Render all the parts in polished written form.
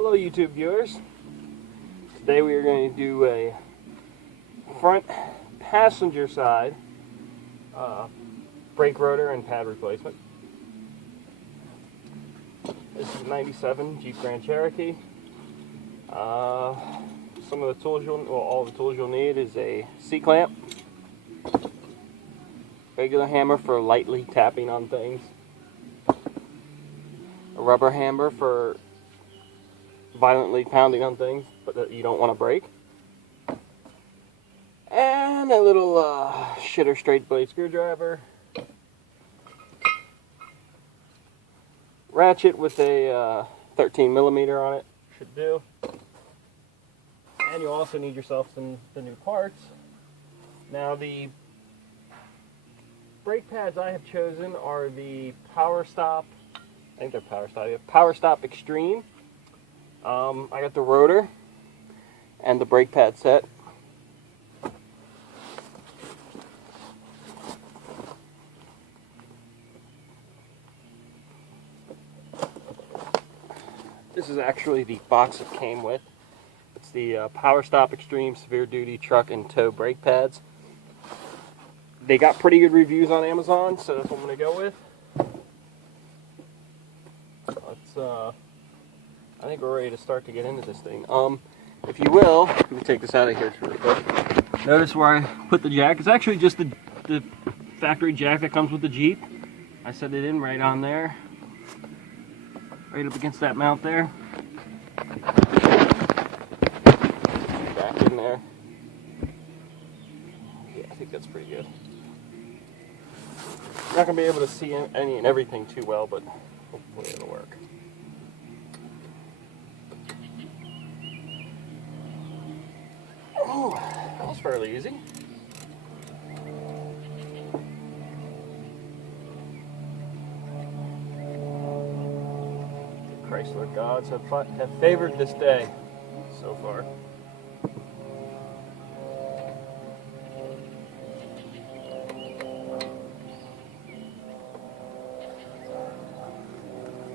Hello YouTube viewers. Today we are going to do a front passenger side brake rotor and pad replacement. This is a 97 Jeep Grand Cherokee. Some of the tools all the tools you'll need is a C-clamp, regular hammer for lightly tapping on things, a rubber hammer for violently pounding on things but that you don't want to break, and a little shitter straight blade screwdriver, ratchet with a 13mm on it should do, and you'll also need yourself the new parts. Now the brake pads I have chosen are the Power Stop, I think they're Power Stop, Power Stop Extreme. I got the rotor and the brake pad set. This is actually the box it came with. It's the Power Stop Extreme Severe Duty Truck and Tow brake pads. They got pretty good reviews on Amazon, so that's what I'm going to go with. I think we're ready to start to get into this thing. If you will, let me take this out of here real quick. Notice where I put the jack. It's actually just the factory jack that comes with the Jeep. I set it in right on there, right up against that mount there. Back in there. Yeah, I think that's pretty good. I'm not going to be able to see any and everything too well, but hopefully it'll work. Oh, that was fairly easy. The Chrysler gods have favored this day so far.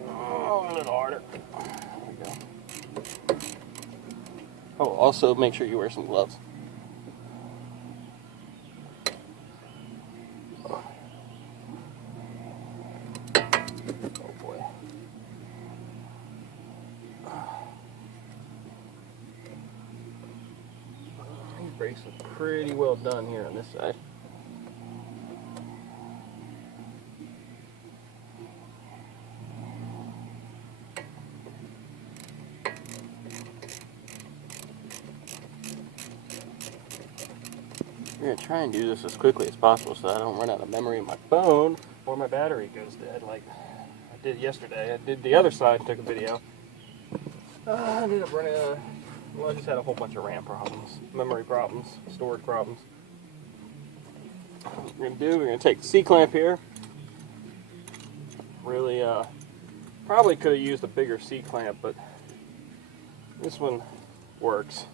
Oh, a little harder. There we go. Oh, also make sure you wear some gloves. Oh boy. These brakes are pretty well done here on this side. I'm going to try and do this as quickly as possible so I don't run out of memory in my phone or my battery goes dead like I did yesterday. I did the other side, took a video. I ended up running well, I just had a whole bunch of RAM problems, memory problems, storage problems. What we're going to do, we're going to take the C-clamp here. Really, probably could have used a bigger C-clamp, but this one works.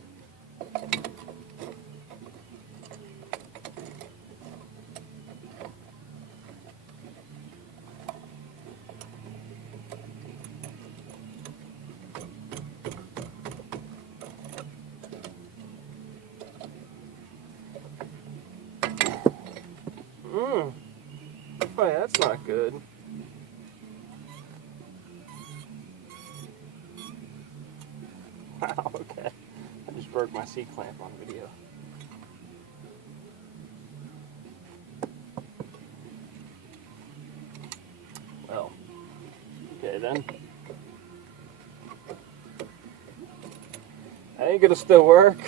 Oh, yeah, that's not good. Wow, okay. I just broke my C-clamp on video. Well, okay then. I ain't gonna still work.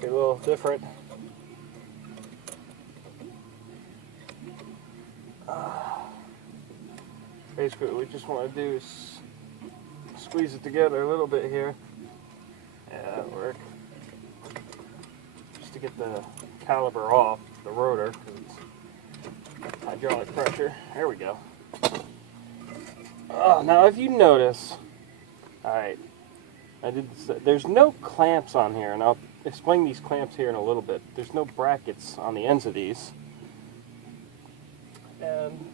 Be a little different. Basically what we just want to do is squeeze it together a little bit here. Yeah, that'll work. Just to get the caliper off the rotor, because it's hydraulic pressure. There we go. Now if you notice, alright, there's no clamps on here, and I'll explain these clamps here in a little bit. There's no brackets on the ends of these. And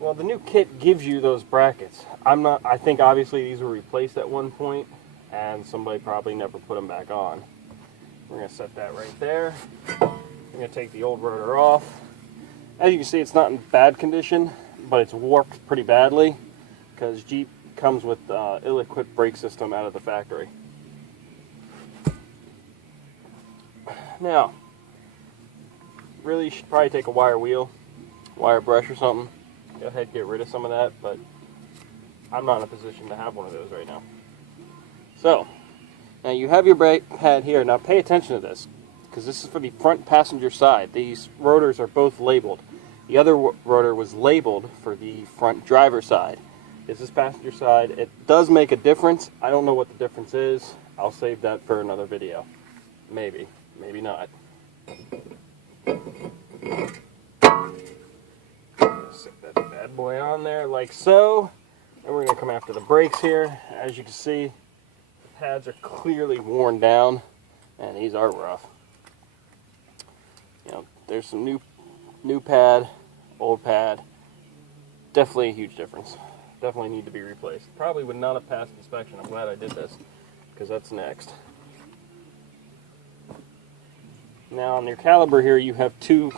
Well, the new kit gives you those brackets. I think obviously these were replaced at one point, and somebody probably never put them back on. We're going to set that right there. I'm going to take the old rotor off. As you can see, it's not in bad condition, but it's warped pretty badly because Jeep comes with ill-equipped brake system out of the factory. Now, really you should probably take a wire wheel, wire brush or something. Go ahead, get rid of some of that, but I'm not in a position to have one of those right now. So, now you have your brake pad here. Now pay attention to this, because this is for the front passenger side. These rotors are both labeled. The other rotor was labeled for the front driver side. This is passenger side. It does make a difference. I don't know what the difference is. I'll save that for another video. Maybe, maybe not. Stick that bad boy on there like so. And we're going to come after the brakes here. As you can see, the pads are clearly worn down, and these are rough. You know, there's some new pad, old pad. Definitely a huge difference. Definitely need to be replaced. Probably would not have passed inspection. I'm glad I did this, because that's next. Now on your caliper here, you have two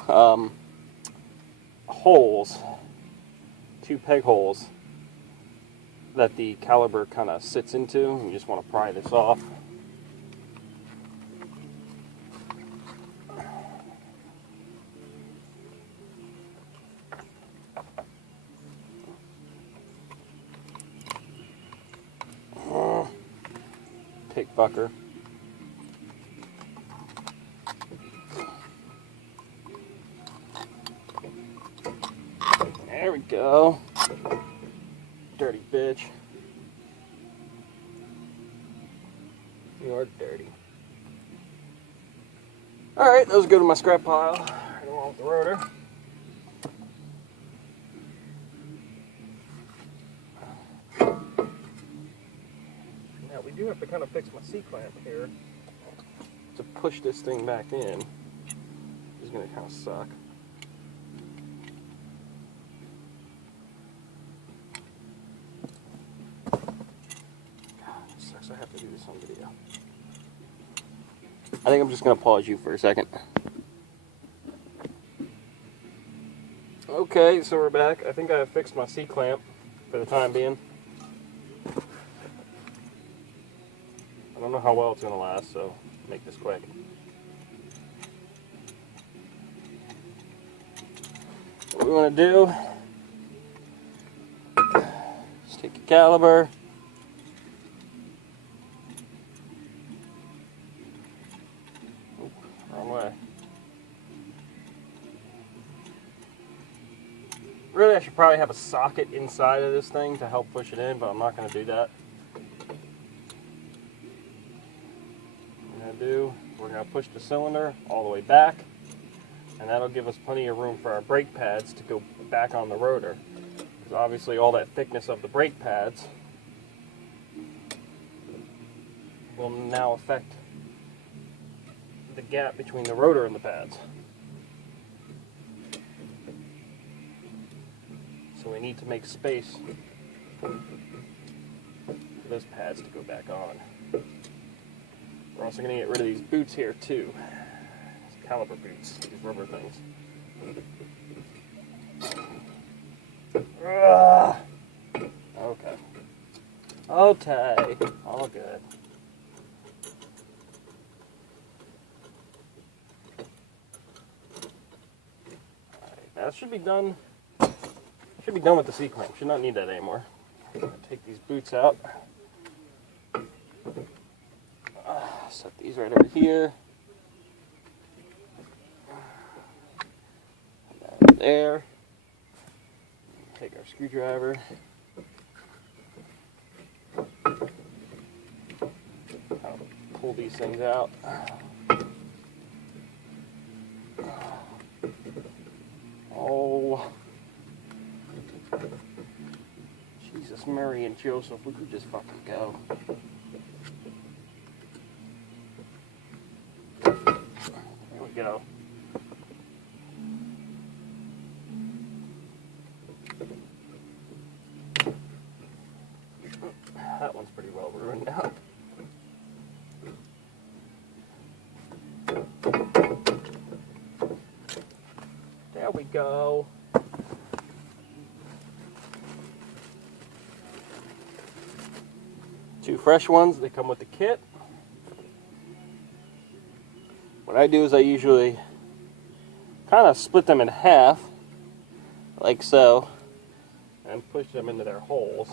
holes, two peg holes that the caliper kind of sits into. You just want to pry this off. Pick bucker. There we go. Dirty bitch. You are dirty. Alright, those go to my scrap pile. Right along with the rotor. Now we do have to kind of fix my C-clamp here to push this thing back in. This is going to kind of suck. I have to do this on video. I think I'm just going to pause you for a second. Okay, so we're back. I think I have fixed my C-clamp for the time being. I don't know how well it's going to last, so make this quick. What we want to do is take your caliper. Way. Really, I should probably have a socket inside of this thing to help push it in, but I'm not going to do that. We're going to push the cylinder all the way back, and that'll give us plenty of room for our brake pads to go back on the rotor. Because obviously all that thickness of the brake pads will now affect the gap between the rotor and the pads. So we need to make space for those pads to go back on. We're also going to get rid of these boots here too. These caliper boots, these rubber things. Okay. Okay. All good. That should be done. Should be done with the C-clamp. Should not need that anymore. I'm gonna take these boots out. Set these right over here. And there. Take our screwdriver. Pull these things out. Oh, Jesus, Mary and Joseph, we could just fucking go. There we go. There we go. Two fresh ones, they come with the kit. What I do is I usually kind of split them in half, like so, and push them into their holes.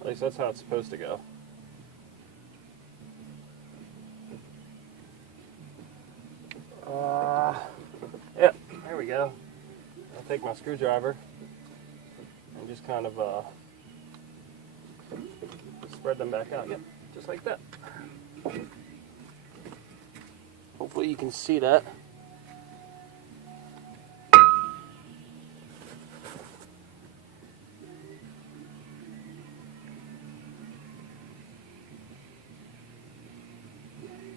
At least that's how it's supposed to go. Yeah, there we go. I'll take my screwdriver and just kind of spread them back out. Yep, just like that. Hopefully you can see that.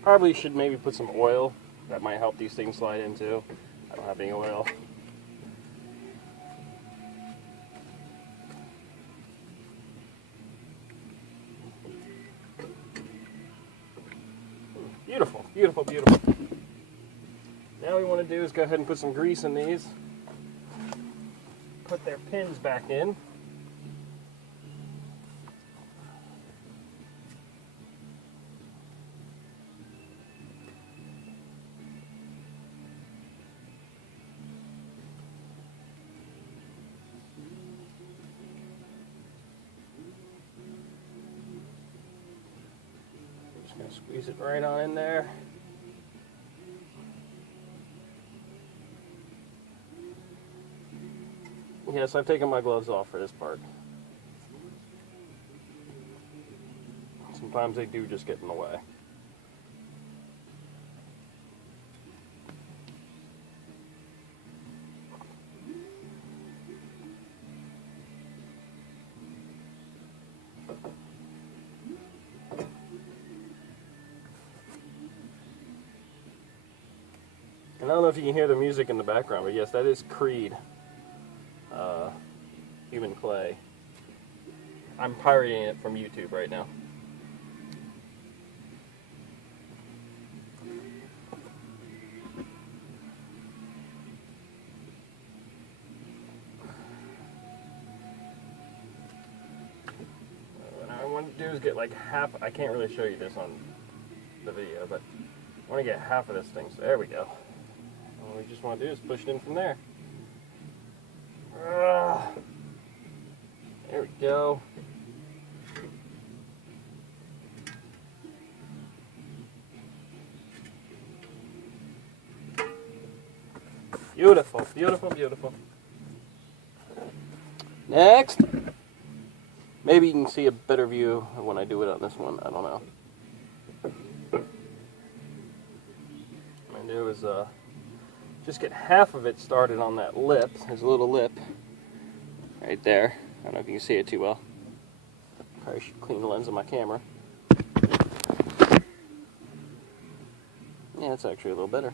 Probably should maybe put some oil. That might help these things slide in too. I don't have any oil. Beautiful, beautiful, beautiful. Now what we want to do is go ahead and put some grease in these. Put their pins back in. Just going to squeeze it right on in there. Yes, I've taken my gloves off for this part. Sometimes they do just get in the way. And I don't know if you can hear the music in the background, but yes, that is Creed. Human Clay. I'm pirating it from YouTube right now. What I want to do is get like half. I can't really show you this on the video, but I want to get half of this thing. So there we go. All we just want to do is push it in from there. There we go. Beautiful, beautiful, beautiful. Next. Maybe you can see a better view when I do it on this one. I don't know. What I'm going to do is just get half of it started on that lip. There's a little lip right there. I don't know if you can see it too well. Probably should clean the lens of my camera. Yeah, it's actually a little better.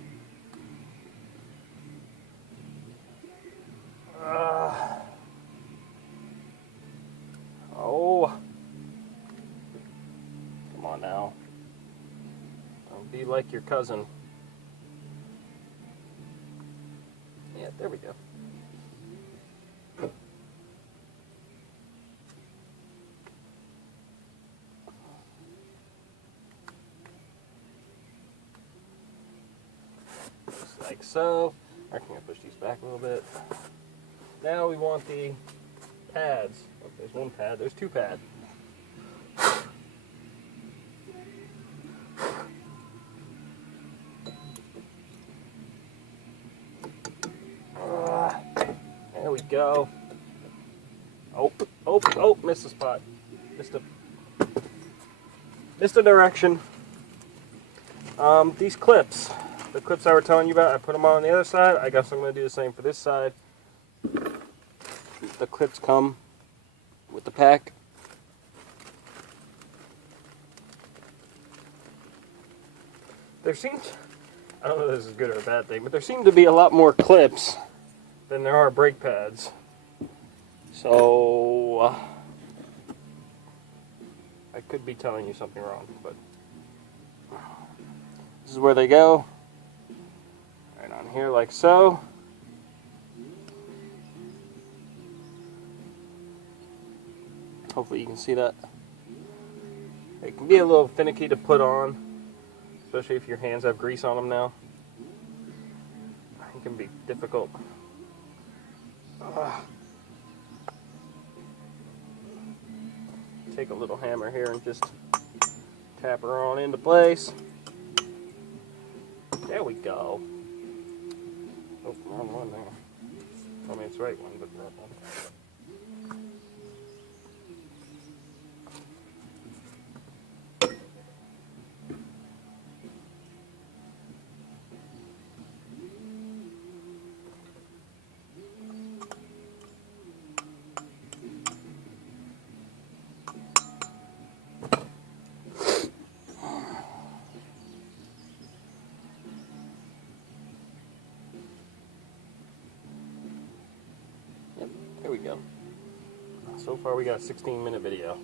Oh. Come on now. Don't be like your cousin. Yeah, there we go. Just like so. I'm going to push these back a little bit. Now we want the pads. Oh, there's one pad. There's two pads. There we go. Oh, missed the spot. Missed a direction. These clips, the clips I were telling you about, I put them on the other side. I guess I'm going to do the same for this side. The clips come with the pack. There seems, I don't know if this is good or a bad thing, but there seem to be a lot more clips than there are brake pads. So, I could be telling you something wrong, but this is where they go. Right on here like so. Hopefully you can see that. It can be a little finicky to put on, especially if your hands have grease on them now. It can be difficult. Take a little hammer here and just tap her on into place. There we go. Oh, wrong one there. I mean, it's the right one, but that one. There we go. So far we got a 16-minute video.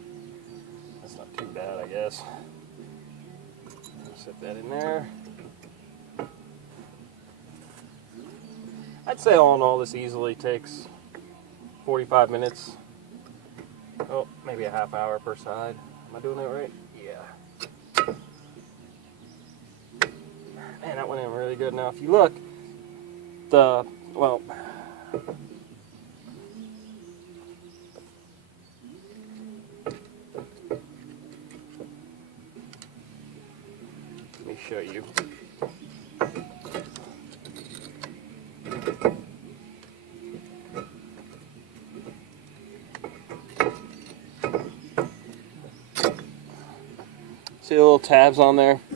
That's not too bad, I guess. Set that in there. I'd say all in all this easily takes 45 minutes. Oh, maybe a half hour per side. Am I doing that right? Yeah. Man, that went in really good. Now if you look, well, let me show you. See the little tabs on there? I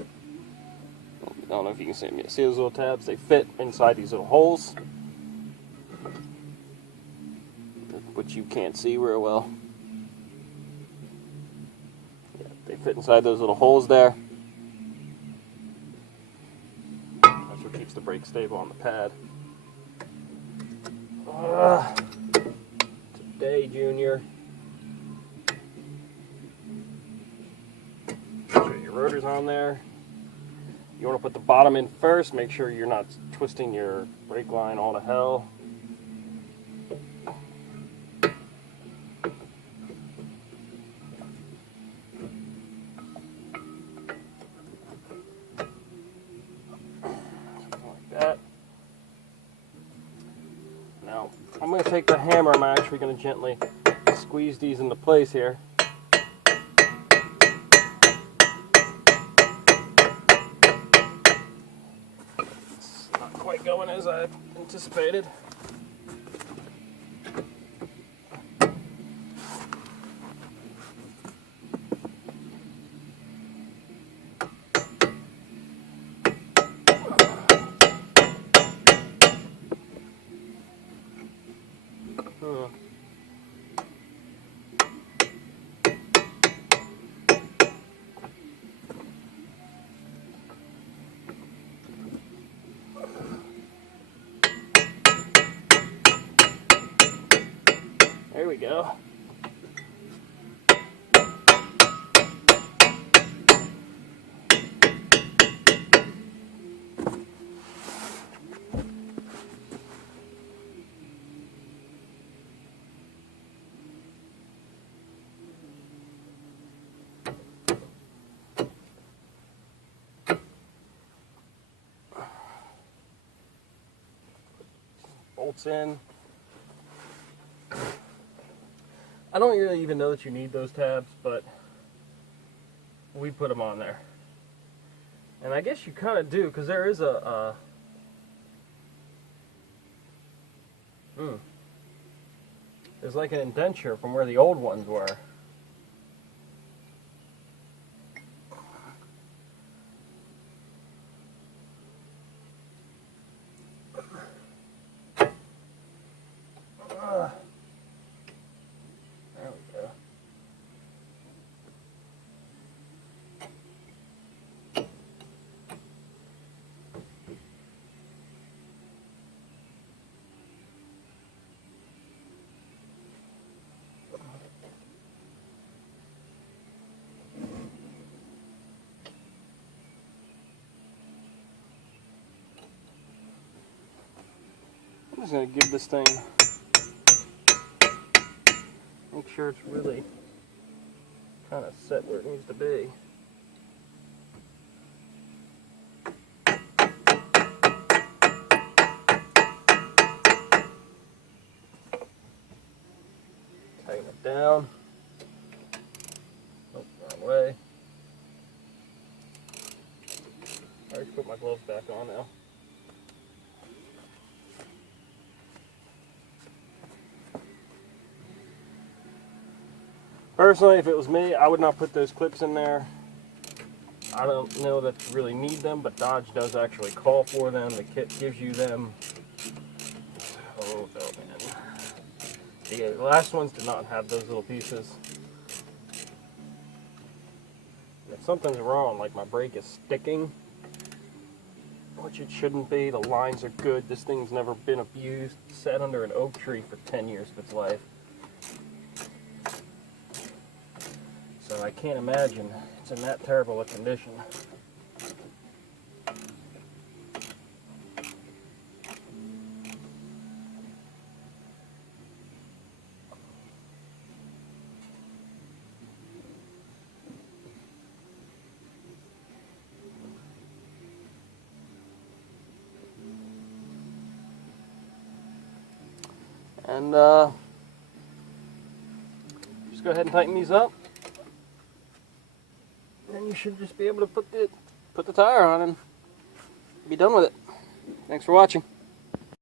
don't know if you can see them yet. See those little tabs? They fit inside these little holes, which you can't see real well. Yeah, they fit inside those little holes there. That's what keeps the brake stable on the pad. Today, Junior. Rotors on there. You want to put the bottom in first, make sure you're not twisting your brake line all to hell. Something like that. Now, I'm going to take the hammer, I'm actually going to gently squeeze these into place here. Going as I anticipated. There we go. Bolts in. I don't really even know that you need those tabs, but we put them on there. And I guess you kind of do, because there is there's like an indenture from where the old ones were. just going to give this thing, make sure it's really kind of set where it needs to be. Tighten it down. Oh, wrong way. I already put my gloves back on now. Personally, if it was me, I would not put those clips in there. I don't know that you really need them, but Dodge does actually call for them. The kit gives you them. Oh, man. Yeah, the last ones did not have those little pieces. If something's wrong, like my brake is sticking, which it shouldn't be, the lines are good. This thing's never been abused. It sat under an oak tree for 10 years of its life. So I can't imagine it's in that terrible a condition. And just go ahead and tighten these up. Then you should just be able to put the tire on and be done with it. Thanks for watching.